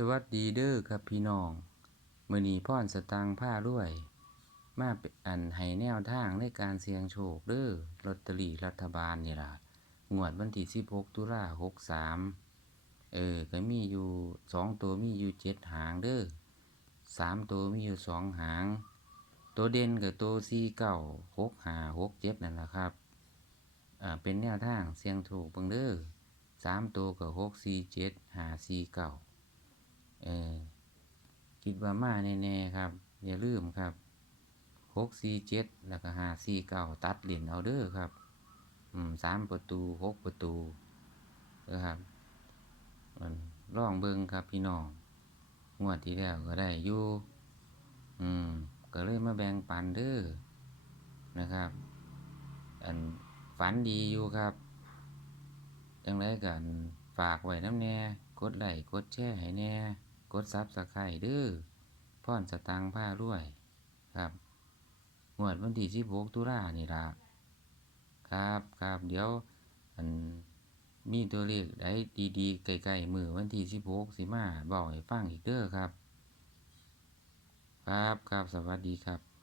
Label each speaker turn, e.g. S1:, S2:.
S1: สวัสดีเด้อครับพี่น้องมือนี้พรสตางค์พารวย มาเป็นอันให้แนวทางในการเสี่ยงโชคเด้อลอตเตอรี่รัฐบาลนี่ล่ะงวดวันที่16ตุลา63 เออ ก็มีอยู่ 2 ตัวมีอยู่ 7 หางเด้อ3 ตัวมีอยู่ 2 หาง ตัวเด่นก็ตัว49 65 67นั่นแหละครับอ่าเป็นแนวทางเสี่ยงโชคบิ่งเด้อสามตัวก็6 4 7 5 4 9 เออคิดว่ามาแน่ๆครับ อย่าลืมครับหกสี่เจ็ดแล้วก็ห้าสี่เก้าตัดเหรียญเอาเด้อครับ อืมสามประตูหกประตูนะครับร่องเบิงครับพี่น้องงวดที่แล้วก็ได้อยู่อืมก็เลยมาแบ่งปันเด้อนะครับ อันฝันดีอยู่ครับจังไรกันฝากไว้น้ำแน่กดไลค์กดแชร์ให้แน่ กดซับสไครต์เด้อพอนสตังผ้ารวยครับงวดวันที่16ตุลานี่ละครับครับเดี๋ยวอันมีตัวเลขได้ดีๆไกลๆมือวันที่16สิมาบอกให้ฟังอีกเด้อครับ ครับครับสวัสดีครับ